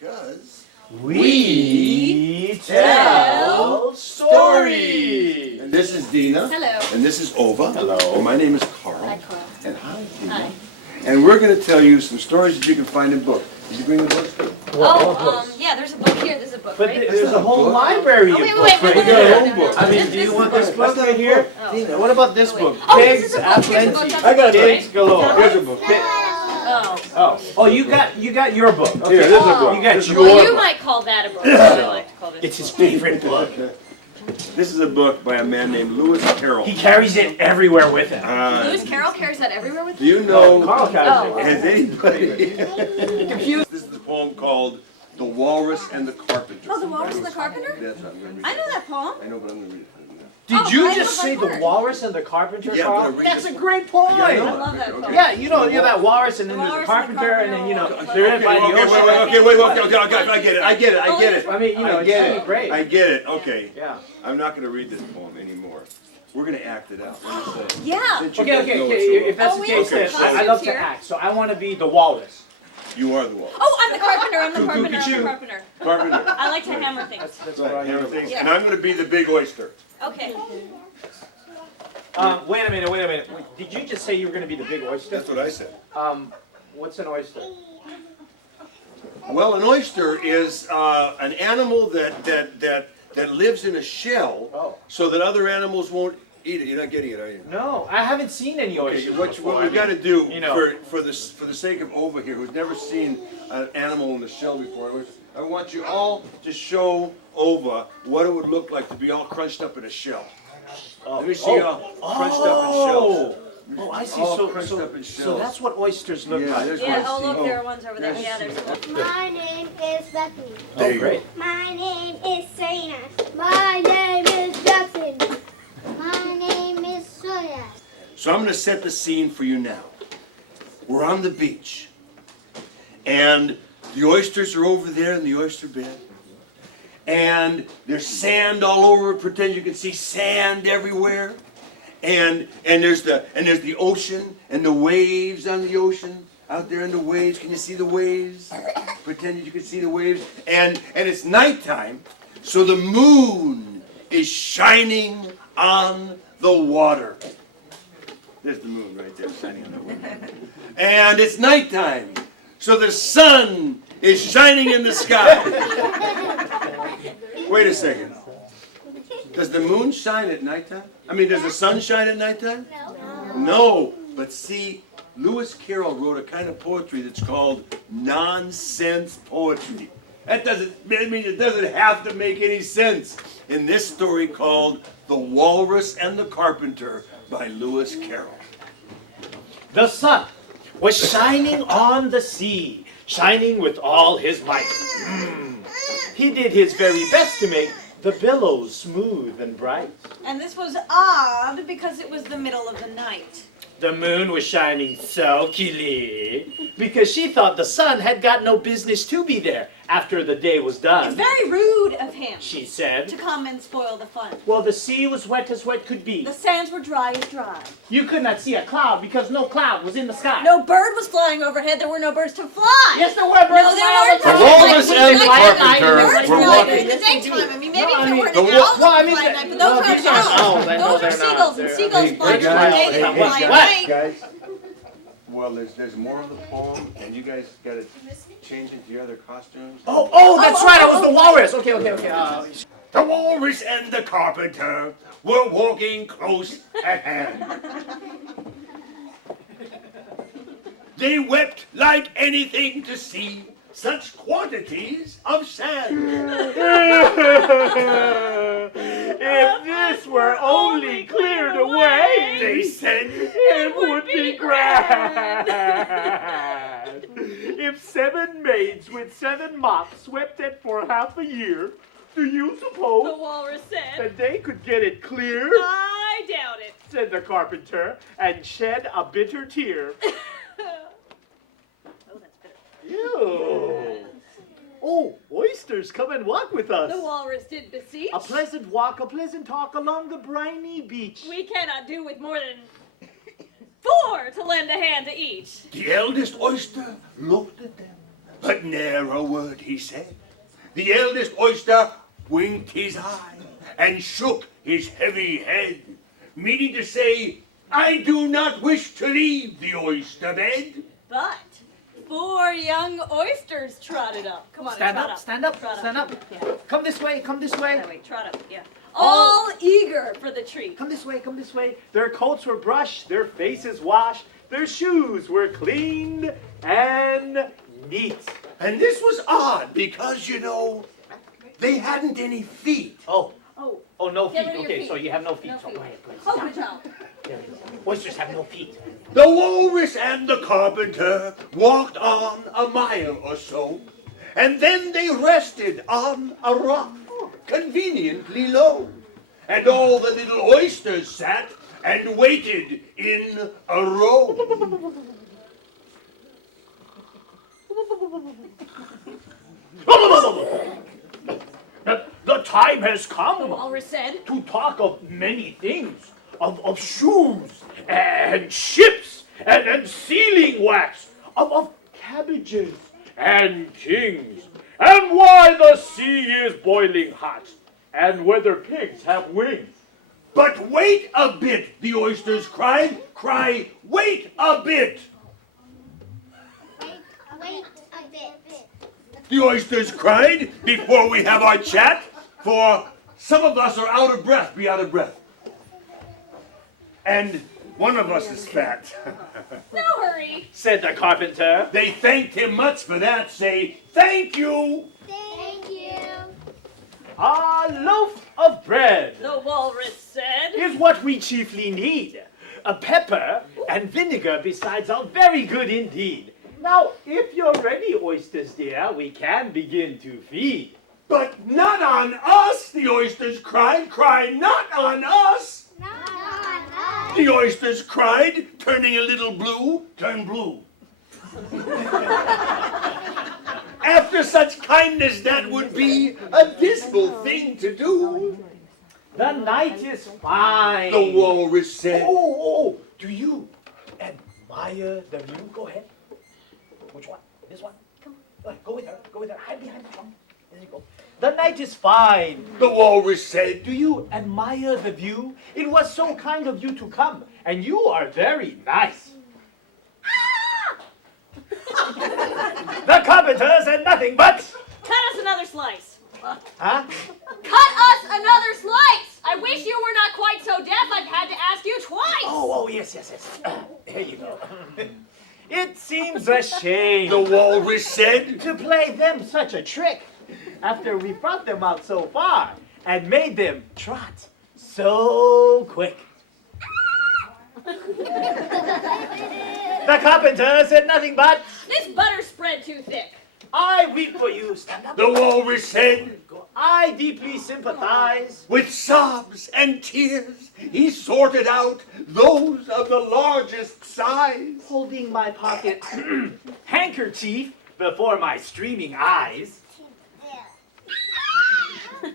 Because we tell stories. And this is Dina. Hello. And this is Ova. Hello. And my name is Carl. Hi, Carl. And hi, Dina. Hi. And we're going to tell you some stories that you can find in books. Did you bring the books too? Yeah, there's a book here. There's a book, But right? there's a whole library of wait, books right no. here. I mean, do you want this book right here? Oh. What about this book? Oh, Pigs this is a book. Here's a book. Aplenty. I got a Pigs book. galore. Here's a book. Oh, you got your book. Okay. Here, this is a book. You got This is your Well, you book. might call that a book. I like to call this. It's his favorite book. This is a book by a man named Lewis Carroll. He carries it everywhere with him. Lewis Carroll carries that everywhere with Do him? you know, Carl carries has anybody confused? This is the poem called The Walrus and the Carpenter. Oh, The Walrus and the Carpenter? That's what I'm going to read. I know that poem. I know, but I'm going to read it. Did you I just know say by the heart. Walrus and the Carpenter, Yeah, Carl? but I read That's this a one. great poem. Yeah, I know. I love that poem. Yeah, you know that walrus and then The there's a walrus and the carpenter and then, you know, carpenter. they're in by the ocean. Okay, I get it. I mean, you know, I it's get really it. great. I get it, okay. Yeah. I'm not going to read this poem anymore. We're going to act it out. What do you say? Yeah. Since you Okay, both know it's if the that's Oh, the we case, have then some I love costumes to here. act. So I want to be the walrus. You are the walrus. Oh, I'm the carpenter. I'm the Cuckoo, carpenter. I'm cuckoo. the carpenter. Carpenter. I like to hammer things. That's Right, what I hammer am. things. Yeah. And I'm going to be the big oyster. Okay. Wait a minute. Wait, did you just say you were going to be the big oyster? That's what I said. What's an oyster? Well, an oyster is an animal that lives in a shell Oh. so that other animals won't eat it. You're not getting it, are you? No, I haven't seen any Okay, oysters. what before. we've got to do you know. for the sake of Ova here, who's never seen an animal in the shell before, I want you all to show Ova what it would look like to be all crunched up in a shell. Let me see you all crunched up in shells. Oh, I see. All So, crunched so, up in so shells. that's what oysters look Yeah, like. there's Yeah. one. Oh, look, Oh. there are ones over there. There's- Yeah, there's one. My name is Bethany. There Oh, you great. My name is Serena. My name is Jackson. My name is Soya. So I'm going to set the scene for you now. We're on the beach, and the oysters are over there in the oyster bed, and there's sand all over it. Pretend you can see sand everywhere, and there's the ocean and the waves on the ocean out there in the waves. Can you see the waves? Pretend you can see the waves, and it's nighttime, so the moon is shining on the water. There's the moon right there shining on the water. And it's nighttime, so the sun is shining in the sky. Wait a second. Does the moon shine at nighttime? I mean, does the sun shine at nighttime? No. But see, Lewis Carroll wrote a kind of poetry that's called nonsense poetry. That it doesn't have to make any sense. In this story called The Walrus and the Carpenter by Lewis Carroll. The sun was shining on the sea, shining with all his might. He did his very best to make the billows smooth and bright. And this was odd because it was the middle of the night. The moon was shining sulkily because she thought the sun had got no business to be there after the day was It's done. very rude of him She to said. come and spoil the fun. Well, the sea was wet as wet could be. The sands were dry as dry. You could not see a cloud because no cloud was in the sky. No bird was flying overhead. There were no birds to fly. Yes, there were birds. No, there weren't. The walrus and the carpenter Birds were fly walking. during the daytime. I mean, maybe No, I if mean, it weren't the an wa- owl well, I that mean, fly at the- night, but no, those these aren't aren't owls. owls. I know Those they're are not. seagulls, and They're- seagulls fly Hey, during the guys, day. They hey, fly at guys. night. Well, there's more of the poem, and you guys got to change into your other costumes. Oh, that's right. I was the walrus. Okay. The walrus and the carpenter were walking close at hand. They wept like anything to see such quantities of sand. If this were only cleared away, They said, it would be grand. If 7 maids with 7 mops swept it for half a year, do you The suppose walrus said, that they could get it clear? I doubt it. Said the carpenter, and shed a bitter tear. Oh, that's bitter. Ew. Oh, oysters, come and walk with us. The walrus did beseech. A pleasant walk, a pleasant talk along the briny beach. We cannot do with more than 4 to lend a hand to each. The eldest oyster looked at them, but ne'er a word he said. The eldest oyster winked his eye and shook his heavy head, meaning to say, I do not wish to leave the oyster bed. But 4 young oysters trotted up. Come on, Stand trot up, stand up, trot stand up. Yeah. Come this way, come this way. Wait, trot up, yeah. All eager for the treat. Come this way, come this way. Their coats were brushed, their faces washed, their shoes were cleaned and neat. And this was odd because, you know, they hadn't any feet. Oh, Oh, no Get feet. rid of your Okay, feet. so you have no feet. No So feet. go ahead, please. oh, good job. Oysters have no feet. The walrus and the carpenter walked on a mile or so, and then they rested on a rock, conveniently low. And all the little oysters sat and waited in a row. The time has The come walrus said. to talk of many things, of shoes and ships and sealing wax, of cabbages and kings, and why the sea is boiling hot, and whether pigs have wings. But wait a bit, the oysters cried. Cry, wait a bit. Wait a bit. The oysters cried before we have our chat, for some of us are out of breath, be out of breath. And one of us is fat. No hurry. Said the carpenter. They thanked him much for that, say, thank you. Thank you. A loaf of bread The walrus said. is what we chiefly need. A pepper and vinegar besides are very good indeed. Now, if you're ready, oysters dear, we can begin to feed. But not on us, the oysters cried, cry, not on us. Not on us. The oysters cried, turning a little blue, turn blue. After such kindness, that would be a dismal thing to do. The night is fine. The walrus said. Oh, do you admire the view? Go ahead. Which one? This one? Come on. Go with her. Go with her. Hide behind the trunk. There you go. The night is fine. The walrus said. Do you admire the view? It was so kind of you to come, and you are very nice. The carpenter said nothing but. Cut us another slice. Huh? Cut us another slice. I wish you were not quite so deaf. I've had to ask you twice. Oh, yes. Here you go. It seems a shame The walrus said. to play them such a trick after we brought them out so far and made them trot so quick. The carpenter said nothing but, This butter spread too thick. I weep for you. Stand up. The walrus said. I deeply sympathize. With sobs and tears, he sorted out those of the largest size. Holding my pocket handkerchief before my streaming eyes. Go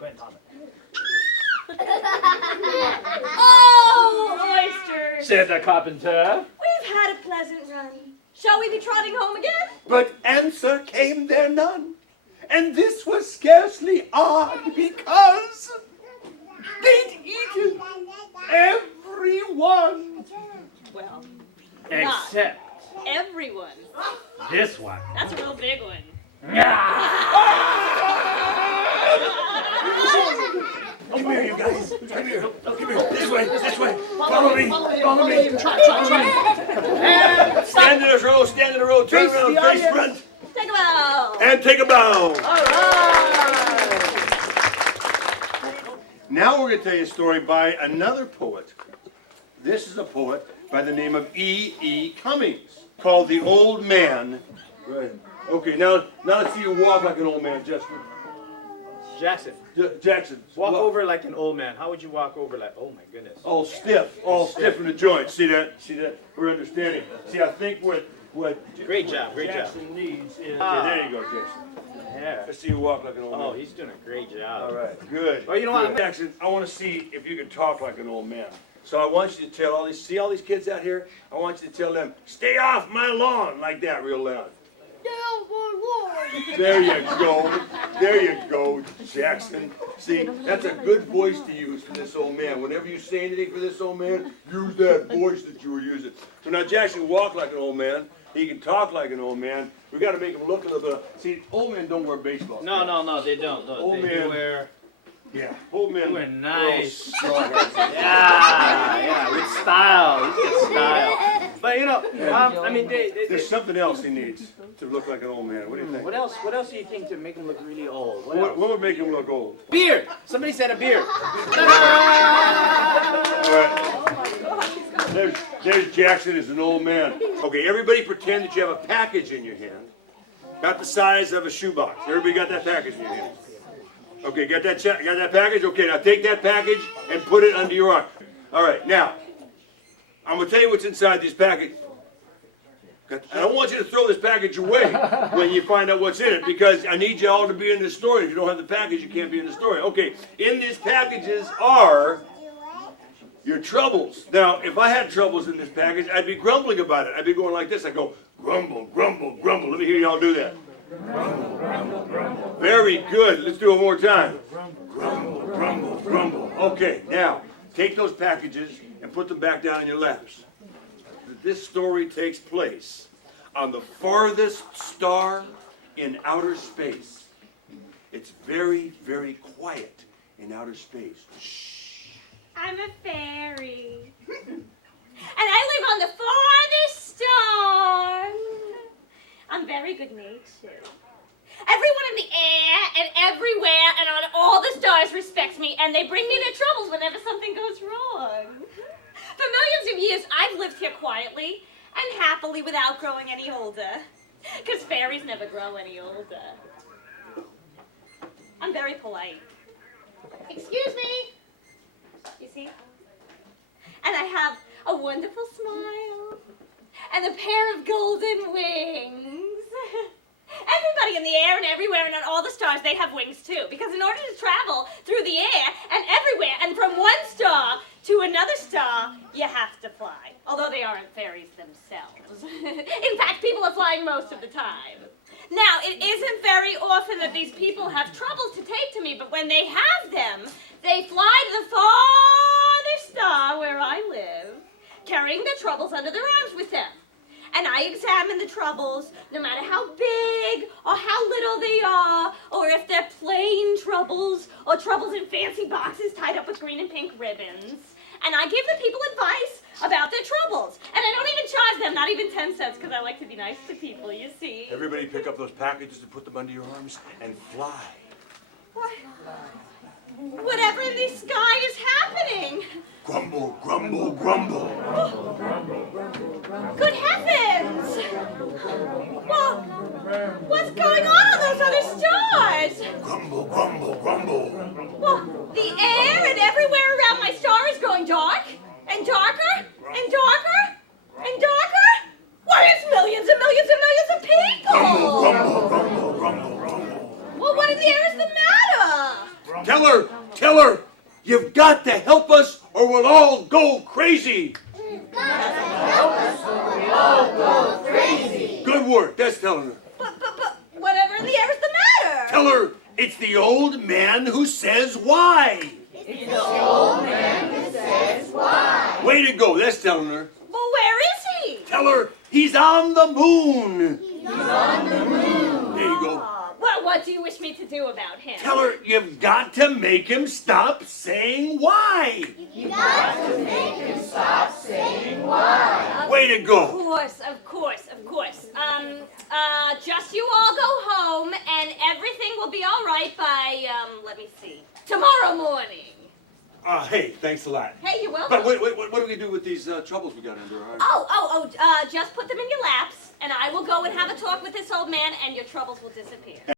ahead, Thomas. Oh, oysters. Said the carpenter. We've had a pleasant run. Shall we be trotting home again? But answer came there none. And this was scarcely odd because they'd eaten every one. Well, Except everyone. this one. That's a real big one. Come here, you guys. Come here. Come here. This way. This way. Follow me. Follow me. Try. Stand in a row. Stand in a row. Turn Face around. the Face audience. front. Take a bow. And take a bow. All right. Now we're going to tell you a story by another poet. This is a poet by the name of E. Cummings, called The Old Man. Go ahead. Okay, now let's see you walk like an old man, Justin. Jackson, Jackson. walk over like an old man. How would you walk over like, oh my goodness. All stiff in the joints. See that? See that? We're understanding. See, I think what Great job, great job. Jackson needs is. Ah. Okay, there you go, Jackson. Yeah. Let's see you walk like an old man. Oh, he's doing a great job. All right, good. Oh, you know what? Good. Jackson, I want to see if you can talk like an old man. So I want you to tell all these, see all these kids out here? I want you to tell them, stay off my lawn, like that, real loud. There you go. There you go, Jackson. See, that's a good voice to use for this old man. Whenever you say anything for this old man, use that voice that you were using. So now Jackson can walk like an old man. He can talk like an old man. We got to make him look a little bit. See, old men don't wear baseball. No, they don't. Old They man. wear. Yeah, old men. Wear nice. Strong. Yeah, with style. He's got style. But you know, I mean, There's something else he needs to look like an old man. What do you think? What else? What else do you think to make him look really old? What would make him look old? Beard. Somebody said a beard. All right. There's Jackson as an old man. Okay, everybody pretend that you have a package in your hand. About the size of a shoebox. Everybody got that package in your hand? Okay, got that package? Okay, now take that package and put it under your arm. All right, now, I'm going to tell you what's inside this package. I don't want you to throw this package away when you find out what's in it, because I need you all to be in the story. If you don't have the package, you can't be in the story. Okay, in these packages are your troubles. Now, if I had troubles in this package, I'd be grumbling about it. I'd be going like this. I'd go, grumble, grumble, grumble. Let me hear y'all do that. Grumble, grumble, grumble. Very good. Let's do it one more time. Grumble, grumble, grumble. Okay, now, take those packages and put them back down in your laps. This story takes place on the farthest star in outer space. It's very, very quiet in outer space. Shh. I'm a fairy. And I live on the farthest star. I'm very good natured. Everyone in the air and everywhere and on all the stars respects me, and they bring me their troubles whenever something goes wrong. For millions of years, I've lived here quietly and happily without growing any older. Because fairies never grow any older. I'm very polite. Excuse me. You see? And I have a wonderful smile and a pair of golden wings. Everybody in the air and everywhere and on all the stars, they have wings too. Because in order to travel through the air and everywhere and from one star to another star, you have to fly. Although they aren't fairies themselves. In fact, people are flying most of the time. Now, it isn't very often that these people have troubles to take to me, but when they have them, they fly to the farthest star where I live, carrying their troubles under their arms with them. And I examine the troubles, no matter how big or how little they are, or if they're plain troubles, or troubles in fancy boxes tied up with green and pink ribbons. And I give the people advice about their troubles. And I don't even charge them, not even 10 cents, because I like to be nice to people, you see. Everybody pick up those packages and put them under your arms and fly. What? Whatever in the sky is happening? Grumble, grumble, grumble. Good heavens! Well, what's going on those other stars? Grumble, grumble, grumble. Well, the air and everywhere around my star is going dark, and darker, and darker, and darker. Why, it's millions and millions and millions of people! Grumble, grumble, grumble, grumble. Well, what in the air is the matter? Tell her, you've got to help us or we'll all go crazy. Good work, that's telling her. But, whatever in the air is the matter? Tell her it's the old man who says why. It's the old man who says why. Way to go, that's telling her. Well, where is he? Tell her he's on the moon. He's on the moon. There you go. Well, what do you wish me to do about him? Tell her you've got to make him stop saying why. You got to make him stop saying why. Way to go. Of course. Just you all go home and everything will be all right by, let me see, tomorrow morning. Hey, thanks a lot. Hey, you're welcome. But wait, what do we do with these troubles we got under our arms? Just put them in your laps and I will go and have a talk with this old man and your troubles will disappear.